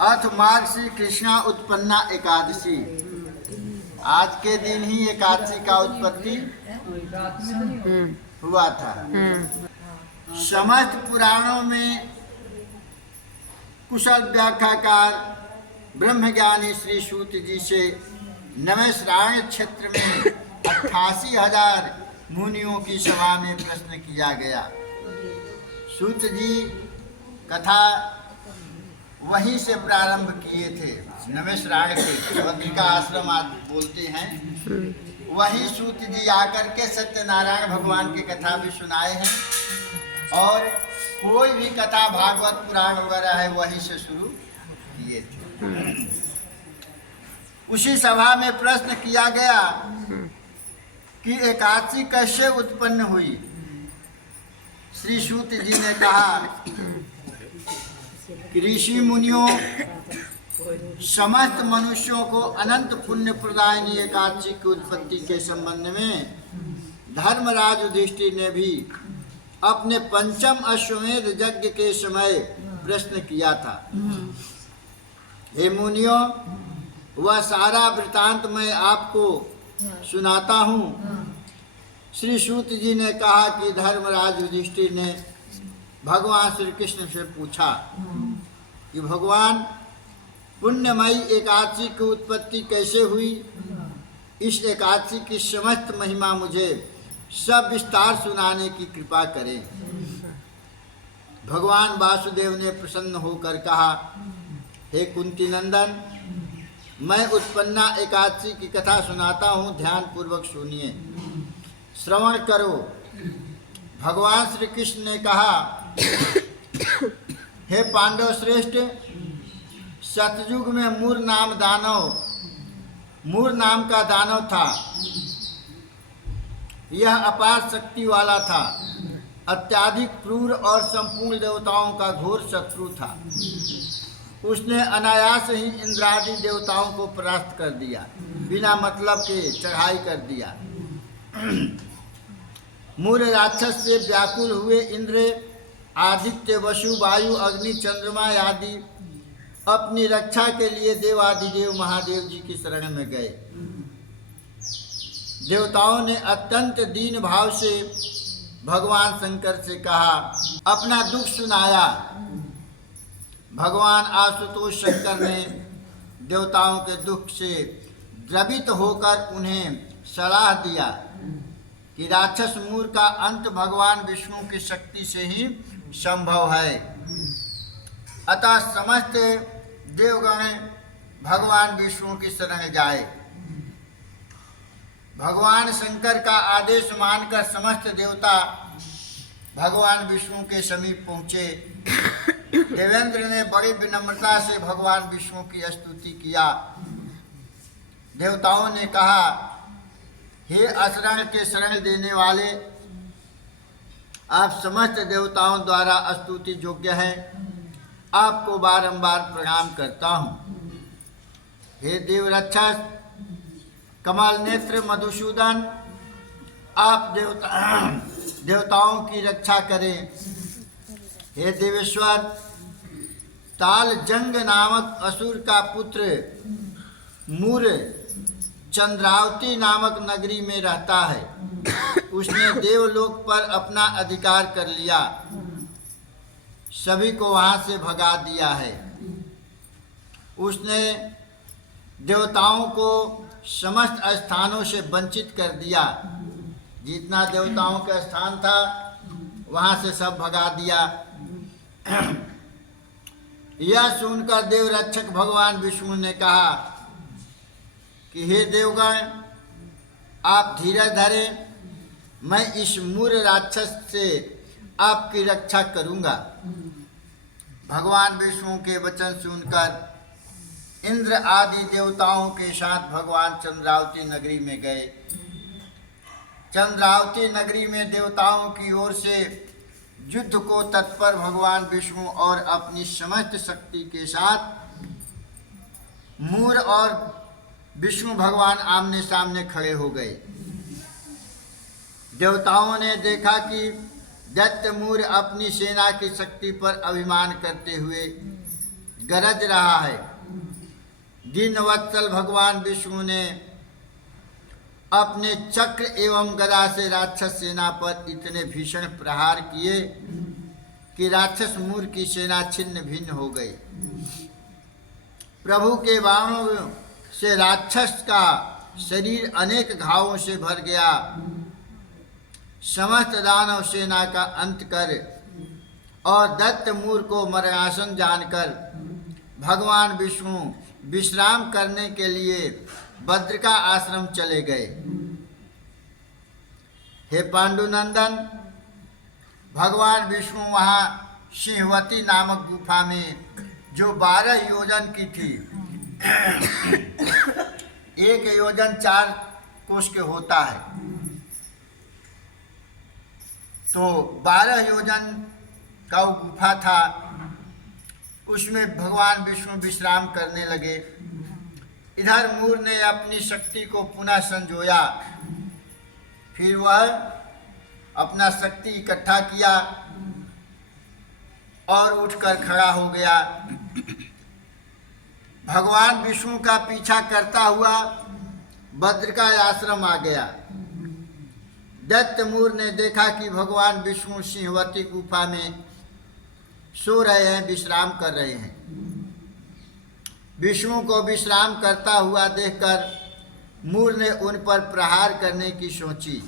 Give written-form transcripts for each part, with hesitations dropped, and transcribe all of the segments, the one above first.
अथ माघ श्री कृष्णा उत्पन्ना एकादशी। आज के दिन ही एकादशी का उत्पत्ति हुआ था। समस्त पुराणों में कुशल व्याख्याकार ब्रह्मज्ञानी श्री सूत जी से नमस्रायण क्षेत्र में 88,000 मुनियों की सभा में प्रश्न किया गया। सूत जी कथा वहीं से प्रारंभ किए थे, नमस्रायण के बद्रिका आश्रम आज बोलते हैं। वहीं सूत जी आकर के सत्यनारायण भगवान की कथा भी सुनाए हैं और कोई भी कथा भागवत पुराण वगैरह है वहीं से शुरू किए थे। उसी सभा में प्रश्न किया गया कि एकादशी कैसे उत्पन्न हुई। श्री सूत जी ने कहा कि ऋषि मुनियों समस्त मनुष्यों को अनंत पुण्य प्रदायिनी एकादशी की उत्पत्ति के संबंध में धर्मराज युधिष्ठिर ने भी अपने पंचम अश्वमेध यज्ञ के समय प्रश्न किया था। हे मुनियों, वह सारा वृतांत मैं आपको सुनाता हूँ। श्री सूत जी ने कहा कि धर्मराज युधिष्ठिर ने भगवान श्री कृष्ण से पूछा कि भगवान, पुण्यमयी एकादशी की उत्पत्ति कैसे हुई। इस एकादशी की समस्त महिमा मुझे सब विस्तार सुनाने की कृपा करें। भगवान वासुदेव ने प्रसन्न होकर कहा, हे कुंती नंदन, मैं उत्पन्ना एकादशी की कथा सुनाता हूँ, ध्यान पूर्वक सुनिए, श्रवण करो। भगवान श्री कृष्ण ने कहा, हे पांडव श्रेष्ठ, सतयुग में मूर नाम का दानव था। यह अपार शक्ति वाला था, अत्याधिक क्रूर और संपूर्ण देवताओं का घोर शत्रु था। उसने अनायास ही इंद्रादि देवताओं को परास्त कर दिया, बिना मतलब के चढ़ाई कर दिया। मूर राक्षस से व्याकुल हुए इंद्र, आदित्य, वसु, वायु, अग्नि, चंद्रमा आदि अपनी रक्षा के लिए देवादिदेव महादेव जी की शरण में गए। देवताओं ने अत्यंत दीन भाव से भगवान शंकर से कहा, अपना दुख सुनाया। भगवान आशुतोष शंकर ने देवताओं के दुख से द्रवित होकर उन्हें सलाह दिया कि राक्षस मूर का अंत भगवान विष्णु की शक्ति से ही संभव है। अतः समस्त देवगण भगवान विष्णु की शरण जाए। भगवान शंकर का आदेश मानकर समस्त देवता भगवान विष्णु के समीप पहुँचे। देवेंद्र ने बड़ी विनम्रता से भगवान विष्णु की स्तुति किया। देवताओं ने कहा, हे अशरण के शरण देने वाले, आप समस्त देवताओं द्वारा स्तुति योग्य हैं। आपको बारंबार प्रणाम करता हूँ। हे देवरक्षक, कमल नेत्र मधुसूदन, आप देवताओं की रक्षा करें। हे देवेश्वर, ताल जंग नामक असुर का पुत्र मूर चंद्रावती नामक नगरी में रहता है। उसने देवलोक पर अपना अधिकार कर लिया, सभी को वहां से भगा दिया है। उसने देवताओं को समस्त स्थानों से वंचित कर दिया। जितना देवताओं का स्थान था वहां से सब भगा दिया। यह सुनकर देवरक्षक भगवान विष्णु ने कहा कि हे देवगण, आप धीरज धरें, मैं इस मूर राक्षस से आपकी रक्षा करूंगा। भगवान विष्णु के वचन सुनकर इंद्र आदि देवताओं के साथ भगवान चंद्रावती नगरी में गए। चंद्रावती नगरी में देवताओं की ओर से युद्ध को तत्पर भगवान विष्णु और अपनी समस्त शक्ति के साथ मूर और विष्णु भगवान आमने सामने खड़े हो गए। देवताओं ने देखा कि दैत्य मूर अपनी सेना की शक्ति पर अभिमान करते हुए गरज रहा है। दीनवत्सल भगवान विष्णु ने अपने चक्र एवं गदा से राक्षस सेना पर इतने भीषण प्रहार किए कि राक्षस मूर की सेना छिन्न भिन्न हो गई। प्रभु के बाणों से राक्षस का शरीर अनेक घावों से भर गया। समस्त दानव सेना का अंत कर और दत्त मूर को मरणासन जानकर भगवान विष्णु विश्राम करने के लिए बद्रिका आश्रम चले गए। हे पांडुनंदन, भगवान विष्णु वहाँ सिंहवती नामक गुफा में, जो 12 योजन की थी, 1 योजन 4 कोस के होता है, तो 12 योजन का वो गुफा था, उसमें भगवान विष्णु विश्राम करने लगे। इधर मूर ने अपनी शक्ति को पुनः संजोया। फिर वह अपना शक्ति इकट्ठा किया और उठकर खड़ा हो गया। भगवान विष्णु का पीछा करता हुआ बद्रिका आश्रम आ गया। दत्त मूर ने देखा कि भगवान विष्णु सिंहवती गुफा में सो रहे हैं, विश्राम कर रहे हैं। विष्णु को विश्राम करता हुआ देखकर मूर ने उन पर प्रहार करने की सोची।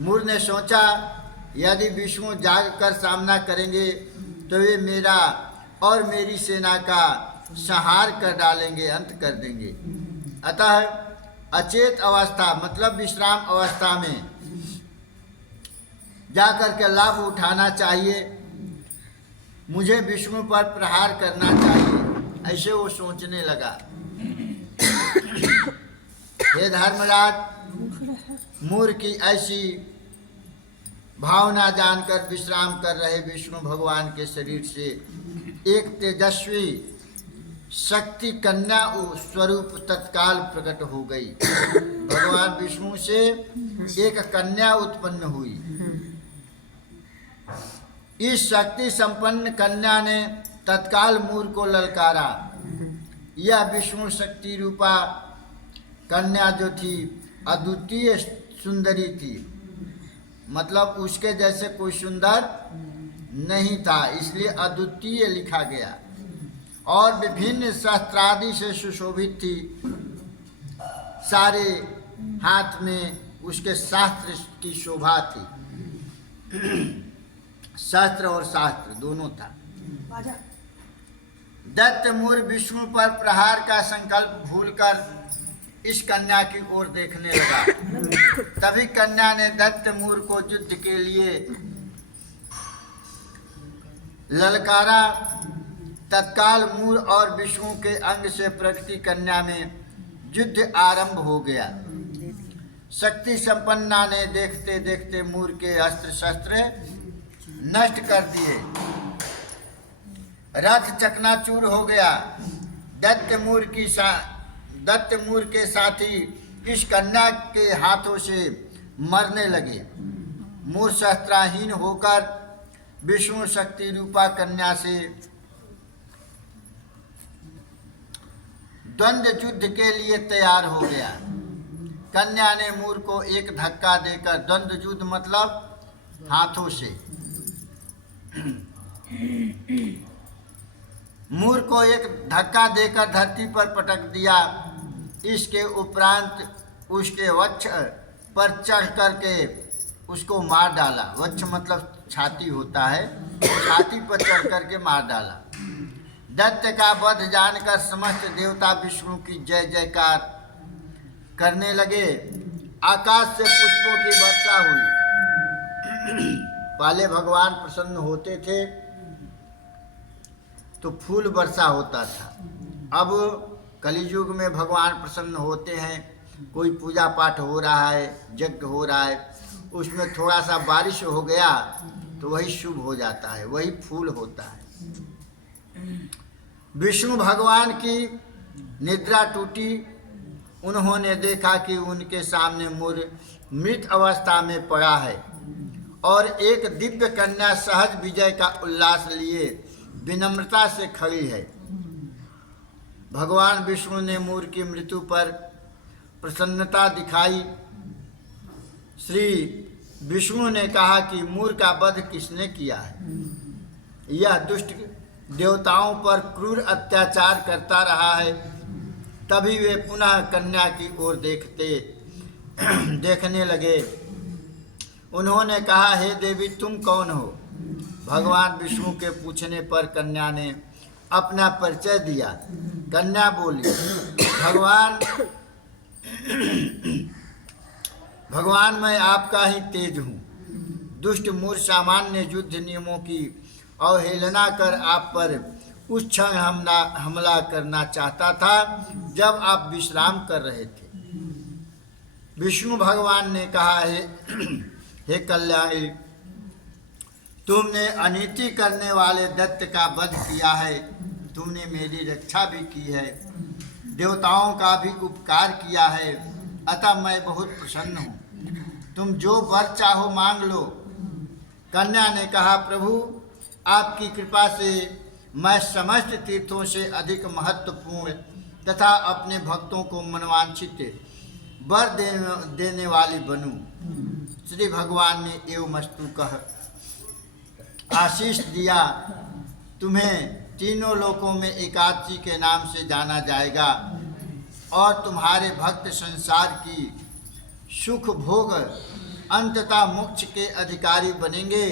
मूर ने सोचा, यदि विष्णु जाग कर सामना करेंगे तो वे मेरा और मेरी सेना का संहार कर डालेंगे, अंत कर देंगे। अतः अचेत अवस्था मतलब विश्राम अवस्था में जाकर के लाभ उठाना चाहिए, मुझे विष्णु पर प्रहार करना चाहिए, ऐसे वो सोचने लगा। हे धर्मराज, मूर की ऐसी भावना जानकर विश्राम कर रहे विष्णु भगवान के शरीर से एक तेजस्वी शक्ति कन्या स्वरूप तत्काल प्रकट हो गई। भगवान विष्णु से एक कन्या उत्पन्न हुई। इस शक्ति संपन्न कन्या ने तत्काल मूर को ललकारा। यह विष्णु शक्ति रूपा कन्या जो थी अद्वितीय सुंदरी थी, मतलब उसके जैसे कोई सुंदर नहीं था, इसलिए अद्वितीय लिखा गया। और विभिन्न शस्त्रादि से सुशोभित थी। सारे हाथ में उसके शास्त्र की शोभा थी। शास्त्र और शास्त्र दोनों था। दत्त मूर विष्णु पर प्रहार का संकल्प भूलकर इस कन्या की ओर देखने लगा। तभी कन्या ने दत्त मूर को युद्ध के लिए ललकारा। तत्काल मूर और विष्णु के अंग से प्रगति कन्या में युद्ध आरंभ हो गया। शक्ति संपन्ना ने देखते देखते मूर के अस्त्र शस्त्र नष्ट कर दिए। रथ चकनाचूर हो गया। दत्त मूर के साथी इस कन्या के हाथों से मरने लगे। मूर शस्त्रहीन होकर विष्णु शक्ति रूपा कन्या से द्वंद्व युद्ध के लिए तैयार हो गया। कन्या ने मूर को एक धक्का देकर, द्वंद्व युद्ध मतलब हाथों से, मूर को एक धक्का देकर धरती पर पटक दिया। इसके उपरांत उसके वक्ष पर चढ़ करके उसको मार डाला। वक्ष मतलब छाती होता है, छाती पर चढ़ करके मार डाला। दत्त का वध जानकर समस्त देवता विष्णु की जय जयकार करने लगे। आकाश से पुष्पों की वर्षा हुई। पहले भगवान प्रसन्न होते थे तो फूल वर्षा होता था। अब कलियुग में भगवान प्रसन्न होते हैं, कोई पूजा पाठ हो रहा है, यज्ञ हो रहा है, उसमें थोड़ा सा बारिश हो गया तो वही शुभ हो जाता है, वही फूल होता है। विष्णु भगवान की निद्रा टूटी। उन्होंने देखा कि उनके सामने मूर मृत अवस्था में पड़ा है और एक दिव्य कन्या सहज विजय का उल्लास लिए विनम्रता से खड़ी है। भगवान विष्णु ने मूर की मृत्यु पर प्रसन्नता दिखाई। श्री विष्णु ने कहा कि मूर का वध किसने किया है? यह दुष्ट देवताओं पर क्रूर अत्याचार करता रहा है। तभी वे पुनः कन्या की ओर देखने लगे। उन्होंने कहा, हे देवी, तुम कौन हो? भगवान विष्णु के पूछने पर कन्या ने अपना परिचय दिया। कन्या बोली, भगवान मैं आपका ही तेज हूँ। दुष्ट मूर सामान्य युद्ध नियमों की अवहेलना कर आप पर उस क्षण हमला करना चाहता था जब आप विश्राम कर रहे थे। विष्णु भगवान ने कहा, हे कल्याणी, तुमने अनीति करने वाले दैत्य का वध किया है। तुमने मेरी रक्षा भी की है, देवताओं का भी उपकार किया है, अतः मैं बहुत प्रसन्न हूँ। तुम जो वर चाहो मांग लो। कन्या ने कहा, प्रभु, आपकी कृपा से मैं समस्त तीर्थों से अधिक महत्वपूर्ण तथा अपने भक्तों को मनवांछित वर देने वाली बनूं। श्री भगवान ने एवमस्तु कह आशीष दिया। तुम्हें तीनों लोकों में एकादशी के नाम से जाना जाएगा और तुम्हारे भक्त संसार की सुख भोग अंततः मोक्ष के अधिकारी बनेंगे।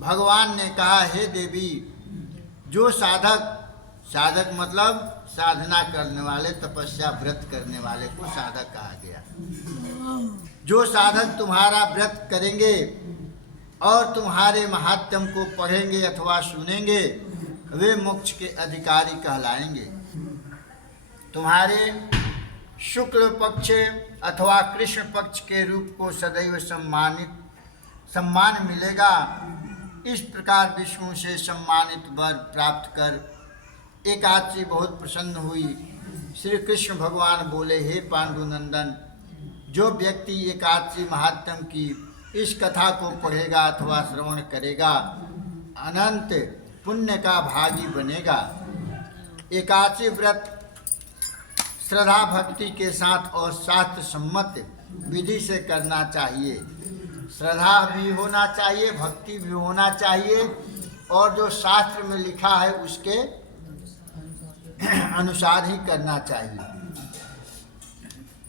भगवान ने कहा, हे देवी, जो साधक मतलब साधना करने वाले, तपस्या व्रत करने वाले को साधक कहा गया। जो साधक तुम्हारा व्रत करेंगे और तुम्हारे महात्म्य को पढ़ेंगे अथवा सुनेंगे, वे मोक्ष के अधिकारी कहलाएंगे। तुम्हारे शुक्ल पक्ष अथवा कृष्ण पक्ष के रूप को सदैव सम्मान मिलेगा। इस प्रकार विष्णु से सम्मानित वर प्राप्त कर एकादशी बहुत प्रसन्न हुई। श्री कृष्ण भगवान बोले, हे पांडुनंदन, जो व्यक्ति एकादशी महात्म्य की इस कथा को पढ़ेगा अथवा श्रवण करेगा, अनंत पुण्य का भागी बनेगा। एकादशी व्रत श्रद्धा भक्ति के साथ और शास्त्र सम्मत विधि से करना चाहिए। श्रद्धा भी होना चाहिए, भक्ति भी होना चाहिए, और जो शास्त्र में लिखा है उसके अनुसार ही करना चाहिए।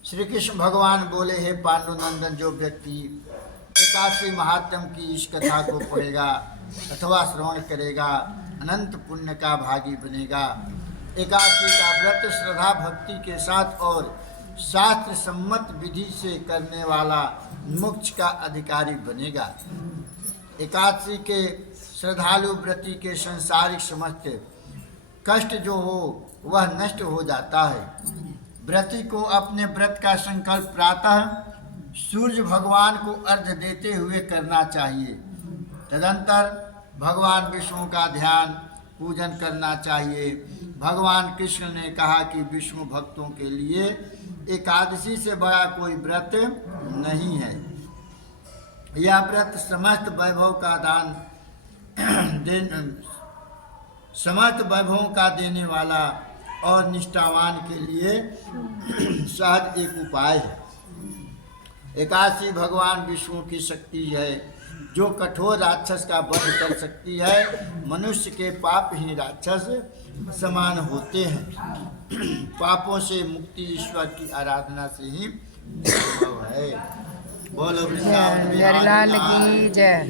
श्री कृष्ण भगवान बोले, हे पांडुनंदन, जो व्यक्ति एकादशी महात्म्य की इस कथा को पढ़ेगा अथवा श्रवण करेगा, अनंत पुण्य का भागी बनेगा। एकादशी का व्रत श्रद्धा भक्ति के साथ और शास्त्र सम्मत विधि से करने वाला मोक्ष का अधिकारी बनेगा। एकादशी के श्रद्धालु व्रती के सांसारिक समस्त कष्ट जो हो वह नष्ट हो जाता है। व्रती को अपने व्रत का संकल्प प्रातः सूर्य भगवान को अर्घ्य देते हुए करना चाहिए। तदंतर भगवान विष्णु का ध्यान पूजन करना चाहिए। भगवान कृष्ण ने कहा कि विष्णु भक्तों के लिए एकादशी से बड़ा कोई व्रत नहीं है। यह व्रत समस्त वैभव का देने वाला और निष्ठावान के लिए सहज एक उपाय है। एकादशी भगवान विष्णु की शक्ति है जो कठोर राक्षस का वध कर सकती है। मनुष्य के पाप ही राक्षस समान होते हैं। पापों से मुक्ति ईश्वर की आराधना से ही संभव है। बोलो वृंदावन बिहारी लाल की जय।